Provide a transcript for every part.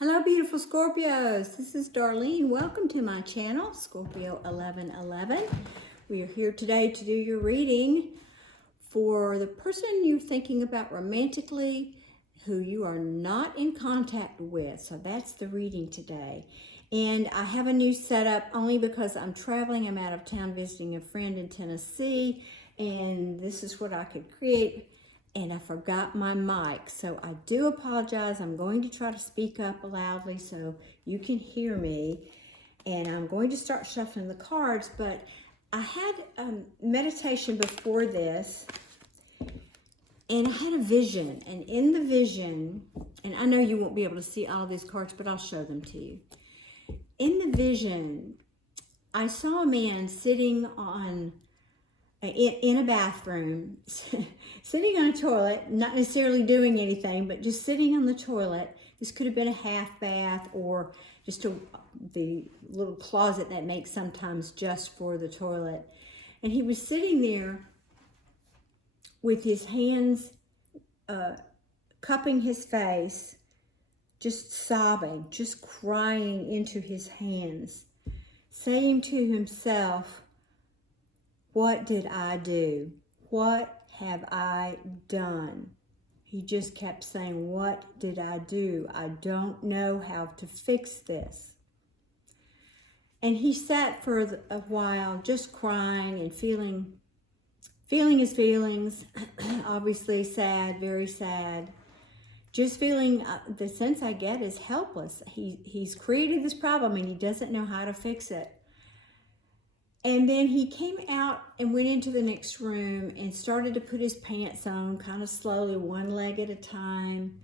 Hello, beautiful Scorpios. This is Darlene. Welcome to my channel, Scorpio 1111. We are here today to do your reading for the person you're thinking about romantically who you are not in contact with. So that's the reading today. And I have a new setup only because I'm traveling. I'm out of town visiting a friend in Tennessee, and this is what I could create. And I forgot my mic, so I do apologize. I'm going to try to speak up loudly so you can hear me. And I'm going to start shuffling the cards, but I had meditation before this, and I had a vision. And in the vision, and I know you won't be able to see all these cards, but I'll show them to you. In the vision, I saw a man sitting on in a bathroom, sitting on a toilet, not necessarily doing anything, but just sitting on the toilet. This could have been a half bath or just the little closet that makes sometimes just for the toilet. And he was sitting there with his hands cupping his face, just sobbing, just crying into his hands, saying to himself, "What did I do? What have I done?" He just kept saying, "What did I do? I don't know how to fix this." And he sat for a while just crying and feeling his feelings, obviously sad, very sad. Just feeling, the sense I get is helpless. He's created this problem and he doesn't know how to fix it. And then he came out and went into the next room and started to put his pants on kind of slowly, one leg at a time.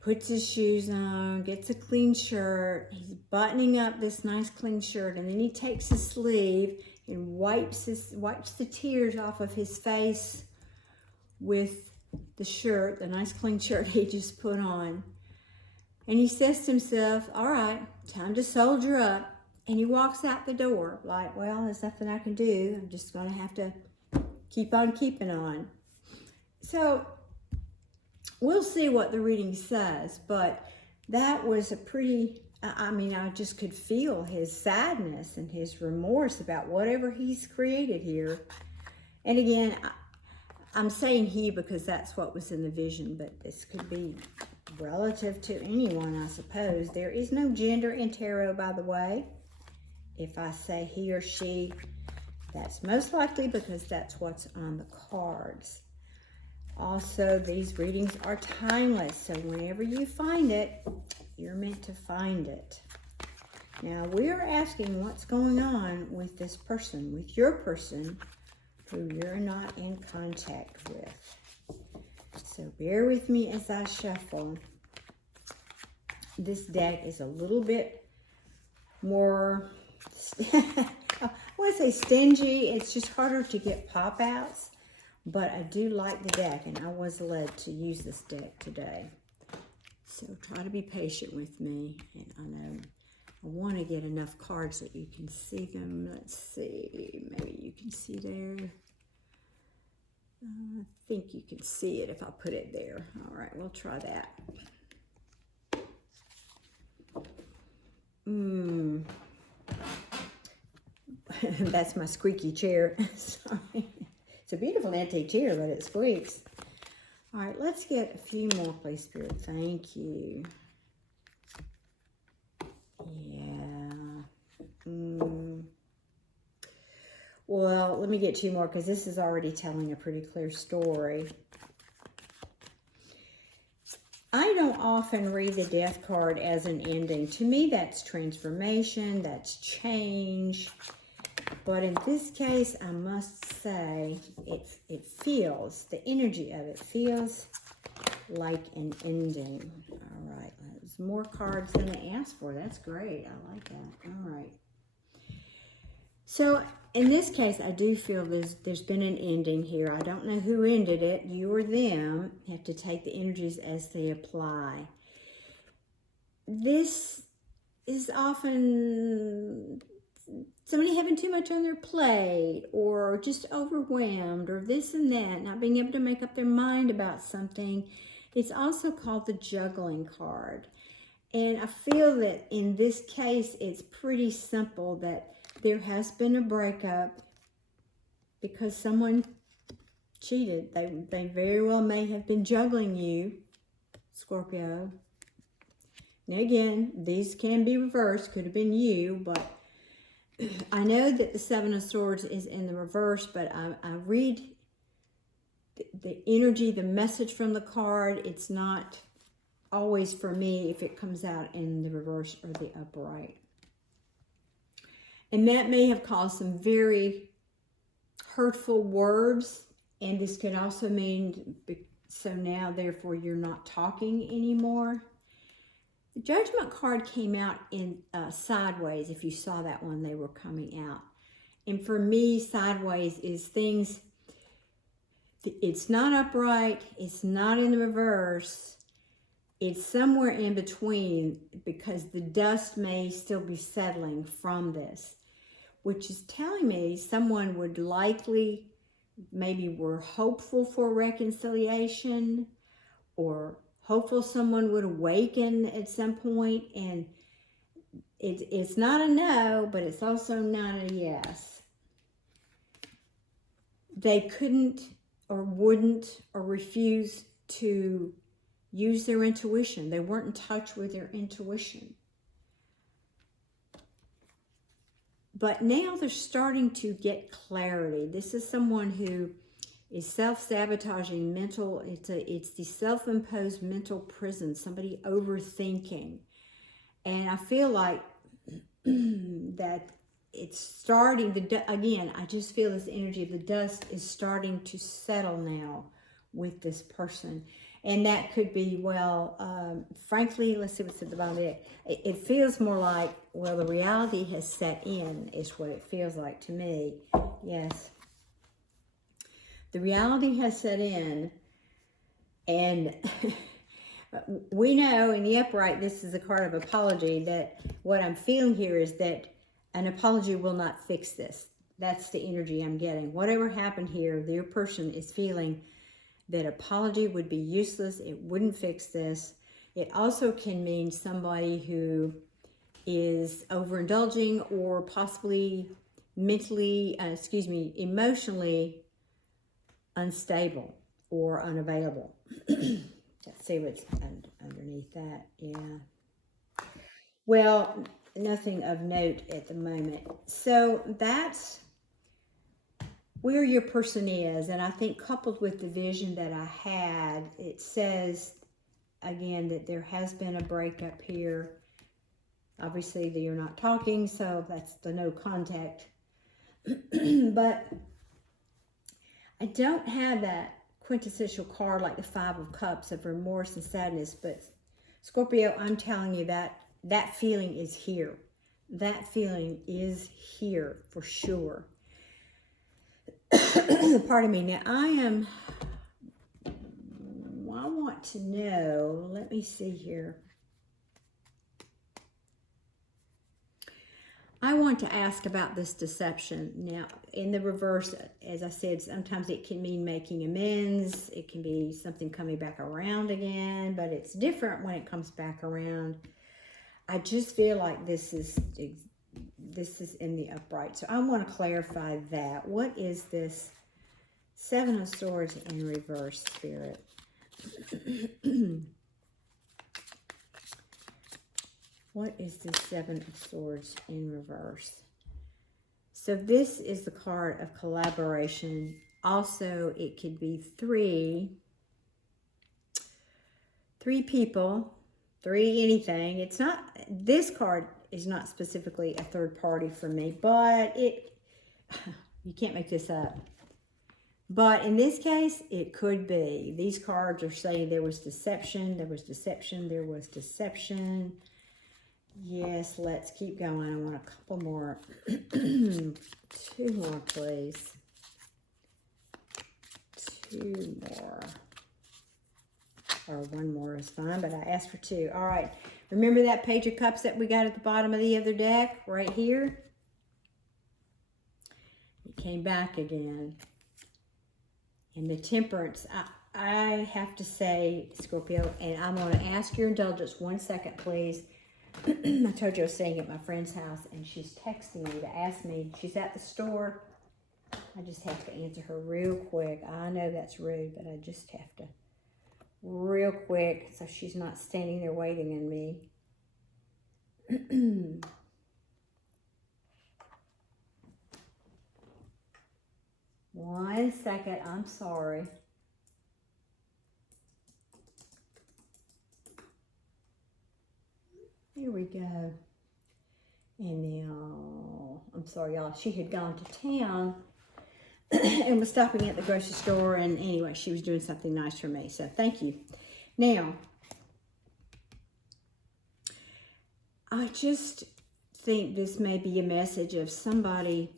Puts his shoes on, gets a clean shirt. He's buttoning up this nice clean shirt, and then he takes his sleeve and wipes the tears off of his face with the shirt, the nice clean shirt he just put on. And he says to himself, "All right, time to soldier up." And he walks out the door like, "Well, there's nothing I can do. I'm just going to have to keep on keeping on." So we'll see what the reading says, but that was a pretty, I just could feel his sadness and his remorse about whatever he's created here. And again, I'm saying he because that's what was in the vision, but this could be relative to anyone, I suppose. There is no gender in tarot, by the way. If I say he or she, that's most likely because that's what's on the cards. Also, these readings are timeless, so whenever you find it, you're meant to find it. Now, we're asking what's going on with this person, with your person who you're not in contact with. So bear with me as I shuffle. This deck is a little bit more, I want to say stingy. It's just harder to get pop-outs, but I do like the deck, and I was led to use this deck today. So try to be patient with me, and I know I want to get enough cards that you can see them. Let's see, maybe you can see there. I think you can see it if I put it there. All right, we'll try that. That's my squeaky chair. Sorry. It's a beautiful antique chair, but it squeaks. All right, let's get a few more, please, Spirit. Thank you. Yeah. Well, let me get two more because this is already telling a pretty clear story. I don't often read the death card as an ending. To me, that's transformation, that's change. But in this case, I must say, it feels, the energy of it feels like an ending. All right, there's more cards than I asked for. That's great. I like that. All right. So in this case, I do feel there's been an ending here. I don't know who ended it, you or them. You have to take the energies as they apply. This is often somebody having too much on their plate, or just overwhelmed, or this and that, not being able to make up their mind about something. It's also called the juggling card. And I feel that in this case, it's pretty simple that there has been a breakup because someone cheated. They very well may have been juggling you, Scorpio. Now again, these can be reversed. Could have been you, but I know that the Seven of Swords is in the reverse, but I read the energy, the message from the card. It's not always for me if it comes out in the reverse or the upright. And that may have caused some very hurtful words. And this could also mean, so now therefore you're not talking anymore. The Judgment card came out in sideways. If you saw that one, they were coming out. And for me, sideways is things, it's not upright, it's not in the reverse, it's somewhere in between, because the dust may still be settling from this, which is telling me someone would likely, maybe were hopeful for reconciliation, or hopeful someone would awaken at some point, and it's not a no, but it's also not a yes. They couldn't or wouldn't or refuse to use their intuition. They weren't in touch with their intuition. But now they're starting to get clarity. This is someone who is self-sabotaging, mental, it's the self-imposed mental prison, somebody overthinking. And I feel like that it's starting to, again, I just feel this energy of the dust is starting to settle now with this person. And that could be, well, frankly, let's see what's at the bottom of it. It feels more like, well, the reality has set in, is what it feels like to me. Yes. The reality has set in, and we know in the upright, this is a card of apology, that what I'm feeling here is that an apology will not fix this. That's the energy I'm getting. Whatever happened here, your person is feeling that apology would be useless. It wouldn't fix this. It also can mean somebody who is overindulging or possibly mentally, emotionally unstable or unavailable. Let's see what's underneath that. Yeah. Well, nothing of note at the moment. So that's where your person is. And I think coupled with the vision that I had, it says, again, that there has been a breakup here. Obviously, you're not talking, so that's the no contact. But I don't have that quintessential card like the Five of Cups of remorse and sadness, but Scorpio, I'm telling you that that feeling is here. That feeling is here for sure. Pardon me. Now, I want to know, let me see here. I want to ask about this deception. Now, in the reverse, as I said, sometimes it can mean making amends. It can be something coming back around again, but it's different when it comes back around. I just feel like this is in the upright. So I want to clarify that. What is this Seven of Swords in reverse, Spirit? What is the Seven of Swords in reverse? So this is the card of collaboration. Also, it could be three people, three anything. It's not, this card is not specifically a third party for me, but you can't make this up. But in this case, it could be. These cards are saying there was deception, there was deception, there was deception. Yes, let's keep going. I want a couple more. Two more, please. Two more. Or one more is fine, but I asked for two. All right. Remember that Page of Cups that we got at the bottom of the other deck? Right here? It came back again. And the Temperance, I have to say, Scorpio, and I'm going to ask your indulgence 1 second, please. I told you I was staying at my friend's house, and she's texting me to ask me. She's at the store. I just have to answer her real quick. I know that's rude, but I just have to real quick so she's not standing there waiting on me. 1 second. I'm sorry. Here we go. And now, I'm sorry, y'all. She had gone to town and was stopping at the grocery store. And anyway, she was doing something nice for me. So thank you. Now, I just think this may be a message of somebody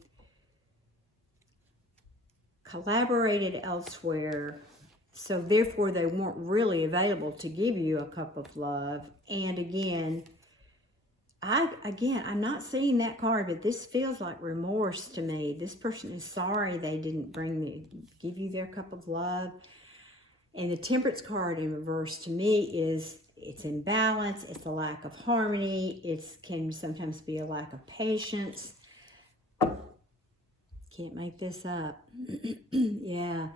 collaborated elsewhere, so therefore they weren't really available to give you a cup of love. And again, I'm not seeing that card, but this feels like remorse to me. This person is sorry they didn't give you their cup of love. And the Temperance card in reverse to me is it's imbalance, it's a lack of harmony, it can sometimes be a lack of patience. Can't make this up. Yeah.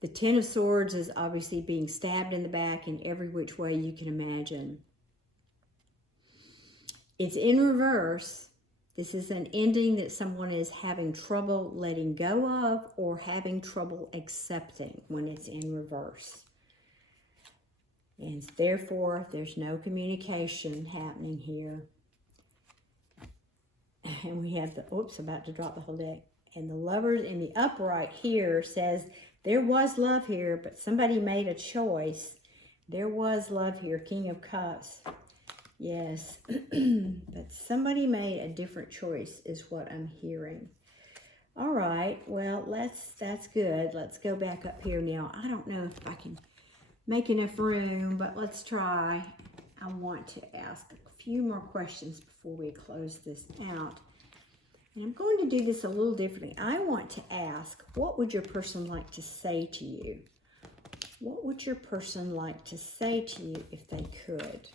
The Ten of Swords is obviously being stabbed in the back in every which way you can imagine. It's in reverse. This is an ending that someone is having trouble letting go of or having trouble accepting when it's in reverse. And therefore, there's no communication happening here. And we have the, oops, about to drop the whole deck. And the Lovers in the upright here says, there was love here, but somebody made a choice. There was love here, King of Cups. Yes, but somebody made a different choice is what I'm hearing. All right, well, that's good. Let's go back up here now. I don't know if I can make enough room, but let's try. I want to ask a few more questions before we close this out. And I'm going to do this a little differently. I want to ask, what would your person like to say to you? What would your person like to say to you if they could?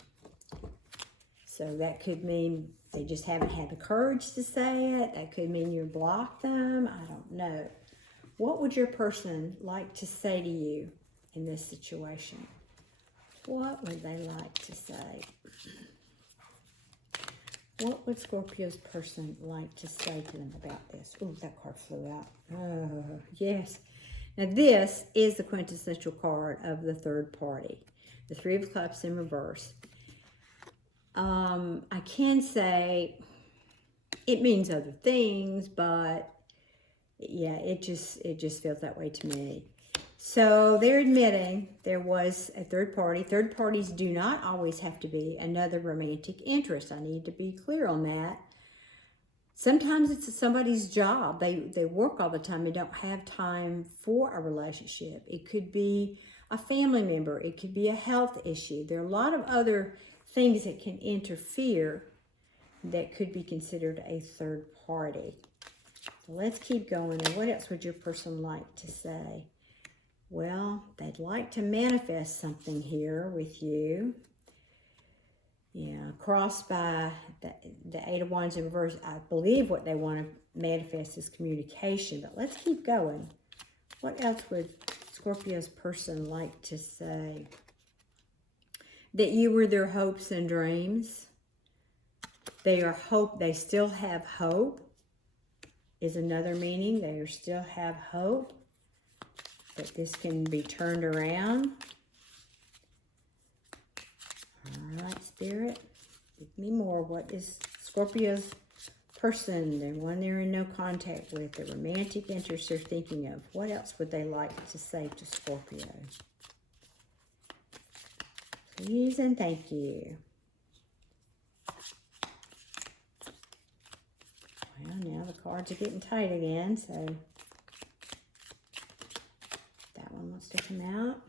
So that could mean they just haven't had the courage to say it. That could mean you blocked them. I don't know. What would your person like to say to you in this situation? What would they like to say? What would Scorpio's person like to say to them about this? Oh, that card flew out. Oh, yes. Now this is the quintessential card of the third party. The Three of Cups in reverse. I can say it means other things, but yeah, it just feels that way to me. So they're admitting there was a third party. Third parties do not always have to be another romantic interest. I need to be clear on that. Sometimes it's somebody's job. They work all the time. They don't have time for a relationship. It could be a family member. It could be a health issue. There are a lot of other things that can interfere that could be considered a third party. So let's keep going. And what else would your person like to say? Well, they'd like to manifest something here with you. Yeah, crossed by the Eight of Wands in reverse. I believe what they want to manifest is communication. But let's keep going. What else would Scorpio's person like to say? That you were their hopes and dreams. They still have hope is another meaning. They still have hope that this can be turned around. All right, Spirit, give me more. What is Scorpio's person, the one they're in no contact with, the romantic interest they're thinking of? What else would they like to say to Scorpio? Please and thank you. Well, now the cards are getting tight again, so that one wants to come out.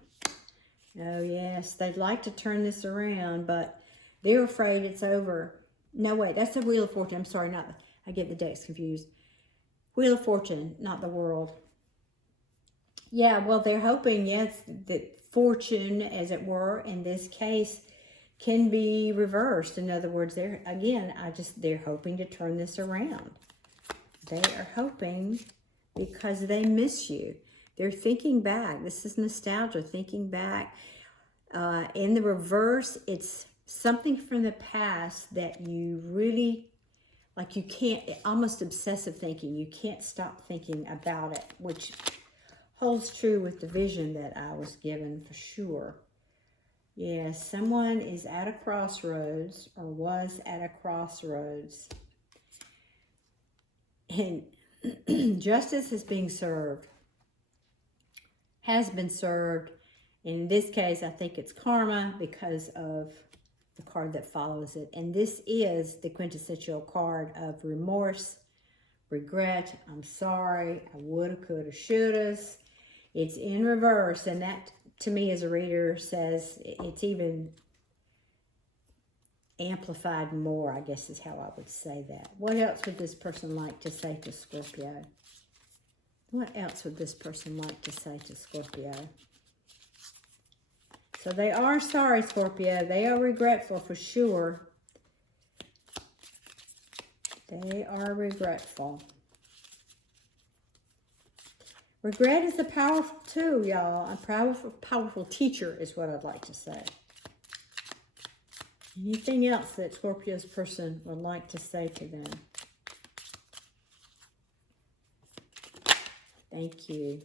Oh, yes, they'd like to turn this around, but they're afraid it's over. No, wait, that's the Wheel of Fortune. I'm sorry, I get the decks confused. Wheel of Fortune, not the World. Yeah, well, they're hoping, yes, that fortune, as it were, in this case, can be reversed. In other words, they're hoping to turn this around. They are hoping because they miss you. They're thinking back. This is nostalgia, thinking back. In the reverse, it's something from the past that you really, like, you can't, almost obsessive thinking. You can't stop thinking about it, which holds true with the vision that I was given for sure. Yes, someone is at a crossroads or was at a crossroads. And justice is being served, has been served. In this case, I think it's karma because of the card that follows it. And this is the quintessential card of remorse, regret, I'm sorry, I woulda, coulda, shoulda. It's in reverse, and that, to me as a reader, says it's even amplified more, I guess is how I would say that. What else would this person like to say to Scorpio? What else would this person like to say to Scorpio? So they are sorry, Scorpio. They are regretful for sure. They are regretful. Regret is a powerful tool, y'all. A powerful teacher is what I'd like to say. Anything else that Scorpio's person would like to say to them? Thank you.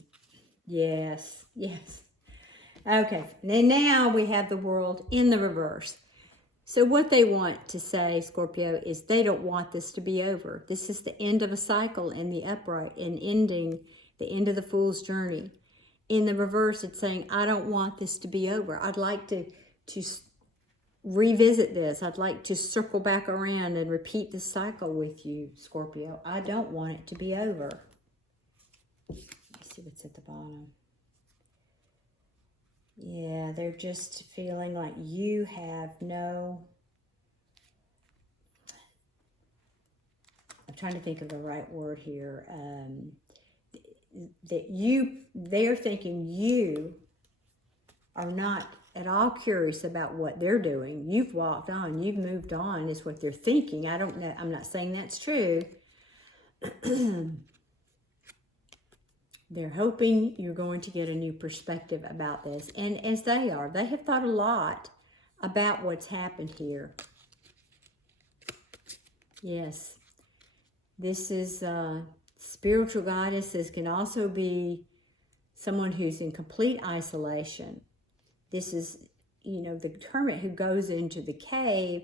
Yes, yes. Okay, and now we have the world in the reverse. So what they want to say, Scorpio, is they don't want this to be over. This is the end of a cycle in the upright and ending the end of the fool's journey. In the reverse, it's saying, I don't want this to be over. I'd like to revisit this. I'd like to circle back around and repeat this cycle with you, Scorpio. I don't want it to be over. Let's see what's at the bottom. Yeah, they're just feeling like you have no... I'm trying to think of the right word here. They're thinking you are not at all curious about what they're doing. You've walked on, you've moved on, is what they're thinking. I don't know, I'm not saying that's true. They're hoping you're going to get a new perspective about this. And as they have thought a lot about what's happened here. Yes. This is spiritual goddess. This can also be someone who's in complete isolation. This is, the hermit who goes into the cave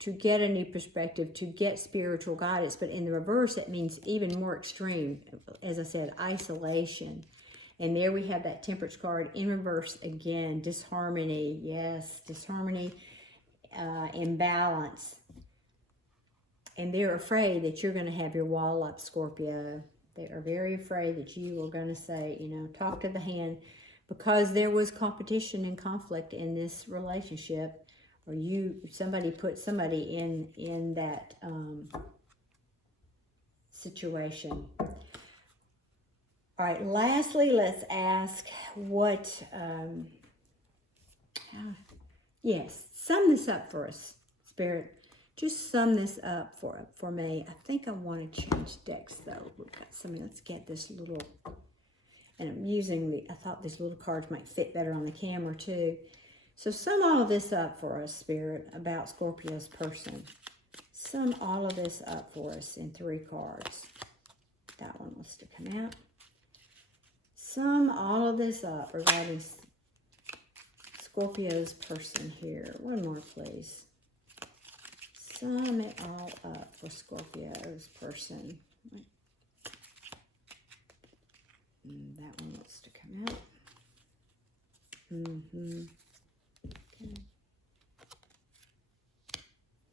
to get a new perspective, to get spiritual guidance. But in the reverse, it means even more extreme. As I said, isolation. And there we have that Temperance card in reverse again. Disharmony. Yes, disharmony, imbalance. And they're afraid that you're going to have your wall up, Scorpio. They are very afraid that you are going to say, talk to the hand. Because there was competition and conflict in this relationship. Or somebody put somebody in that situation. All right, lastly, let's ask what, yes, sum this up for us, Spirit. Just sum this up for me. I think I want to change decks, though. We've got some, let's get this little, and I'm using I thought these little cards might fit better on the camera, too. So sum all of this up for us, Spirit, about Scorpio's person. Sum all of this up for us in 3 cards. That one wants to come out. Sum all of this up regarding Scorpio's person here. One more, please. Sum it all up for Scorpio's person. That one wants to come out.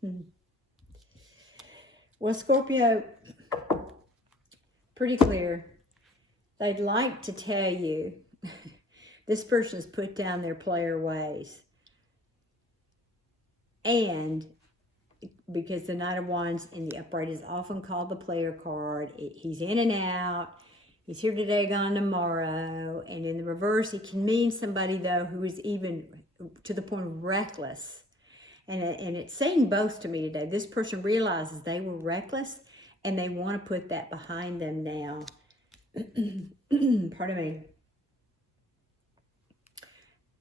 Okay. Well, Scorpio, pretty clear. They'd like to tell you this person's put down their player ways. And because the Knight of Wands in the upright is often called the player card, he's in and out. He's here today, gone tomorrow. And in the reverse, it can mean somebody, though, who is even to the point of reckless. And it's saying both to me today. This person realizes they were reckless and they want to put that behind them now. Pardon me.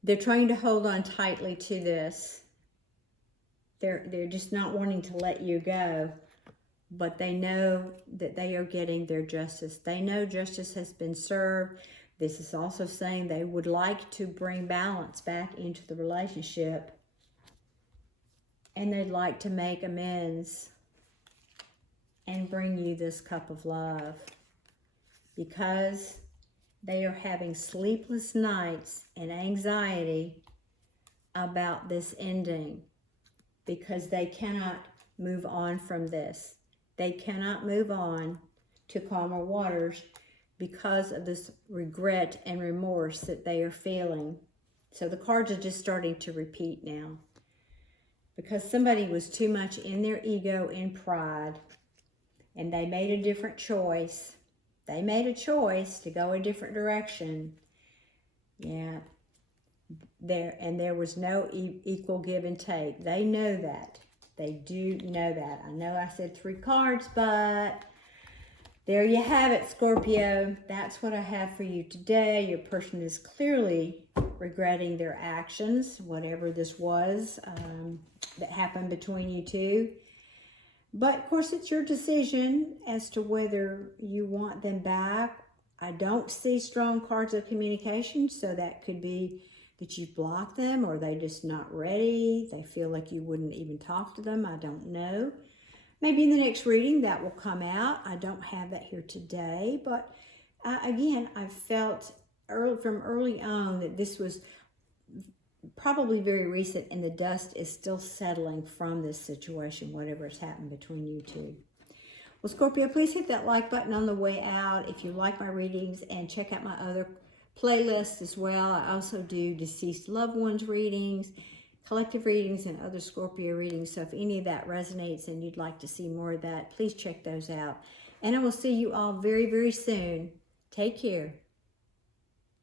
They're trying to hold on tightly to this. They're just not wanting to let you go. But they know that they are getting their justice. They know justice has been served. This is also saying they would like to bring balance back into the relationship. And they'd like to make amends and bring you this cup of love. Because they are having sleepless nights and anxiety about this ending. Because they cannot move on from this. They cannot move on to calmer waters because of this regret and remorse that they are feeling. So the cards are just starting to repeat now. Because somebody was too much in their ego and pride, and they made a different choice. They made a choice to go a different direction. Yeah. There was no equal give and take. They know that. They do know that. I know I said 3 cards, but there you have it, Scorpio. That's what I have for you today. Your person is clearly regretting their actions, whatever this was that happened between you two. But, of course, it's your decision as to whether you want them back. I don't see strong cards of communication, so that could be that you've blocked them or they're just not ready. They feel like you wouldn't even talk to them. I don't know. Maybe in the next reading that will come out. I don't have that here today. But again, I felt from early on that this was probably very recent and the dust is still settling from this situation, whatever has happened between you two. Well, Scorpio, please hit that like button on the way out if you like my readings, and check out my other playlists as well. I also do deceased loved ones readings, collective readings, and other Scorpio readings. So if any of that resonates and you'd like to see more of that, please check those out. And I will see you all very, very soon. Take care.